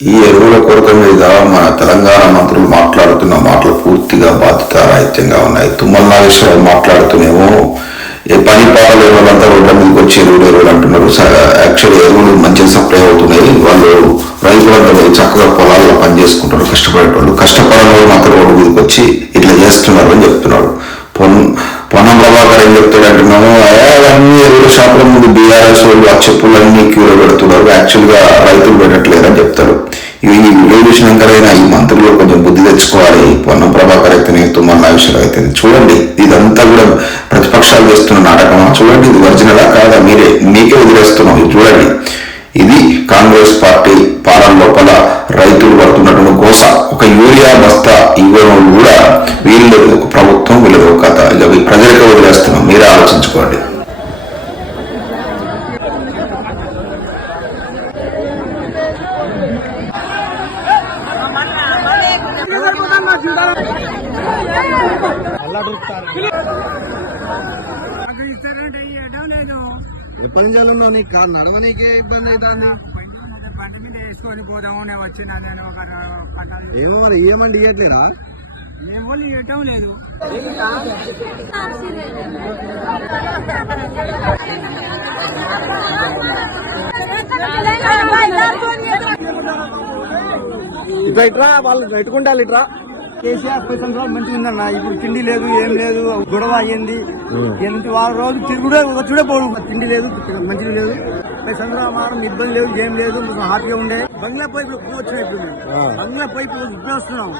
ఈ ఎరువుల కొరత మీద మన తెలంగాణ మంత్రులు మాట్లాడుతున్న మాటలు పూర్తిగా బాధ్యతారాహిత్యంగా ఉన్నాయి. తుమ్మల నాగేశ్వరరావు మాట్లాడుతూనేమో ఏ పని పాటలు ఎరువులంతా రోడ్ల మీదకి వచ్చి ఎరువులు ఎరువులు అంటున్నారు. యాక్చువల్ ఎరువులు మంచిగా సప్లై అవుతున్నాయి. వాళ్ళు రైతులందరూ చక్కగా పొలాల్లో పని చేసుకుంటారు కష్టపడేటోళ్ళు. కష్టపడని వాళ్ళు మాత్రం రోడ్డు మీదకి వచ్చి ఇట్లా చేస్తున్నారు అని చెప్తున్నాడు పొన్ పొన్నం ప్రభాకర్ ఏం చెప్తాడు అంటున్నాము అన్ని ఎరువుల షాపుల ముందు బీఆర్ఎస్ వాళ్ళు ఆ చెప్పులన్నీ క్యూలో పెడుతున్నారు యాక్చువల్గా రైతులు పెట్టట్లేరు అని ఇవి ఈ వీడియో చూసినాకైనా ఈ మంత్రులు కొంచెం బుద్ధి తెచ్చుకోవాలి. పొన్నం ప్రభాకర్ అయితేనే తుమ్మన్న విషయాలు అయితే. చూడండి ఇదంతా కూడా ప్రతిపక్షాలు చేస్తున్న నాటకమా? చూడండి ఇది ఒరిజినలా కాదా? మీరే మీకే వదిలేస్తున్నాం ఇది చూడండి ఇది కాంగ్రెస్ పార్టీ పాలన లోపల రైతులు పడుతున్నటువంటి కోస ఒక యూరియా బస్తా ఇవ్వడం కూడా వీళ్ళు ప్రభుత్వం వీళ్ళది ఒక కథ. ఇక ఈ ప్రజలకే వదిలేస్తున్నాం. మీరే ఆలోచించుకోండి ఇస్తారంటే ఇవ్వడం లేదు ఎప్పటి నుంచి ఉన్నావు? నీకు కాదు నడవనీకే ఇబ్బంది అవుతుంది బండి మీద వేసుకొని పోదాము నేను వచ్చిన నేను ఒక ఏమో మరి ఏమండి ఇవ్వట్లేదా మేము వాళ్ళు ఇవ్వటం లేదు. ఇట్లా ఇట్రా వాళ్ళు పెట్టుకుంటారు ఇట్రా. కేసీఆర్ పది సంవత్సరాలు మంచిగా ఉందన్న. ఇప్పుడు తిండి లేదు ఏం లేదు గొడవ అయ్యింది. ఎనిమిది వారం రోజులు తిరుగుడే వచ్చుడే పోడు. తిండి లేదు మంచిగా లేదు. పది సంవత్సరాలు మాత్రం ఇబ్బంది లేదు ఏం లేదు హ్యాపీగా ఉండే. బంగ్లా పైపు వచ్చినాయి ఇప్పుడు. బంగ్లా పైపు వస్తున్నాం.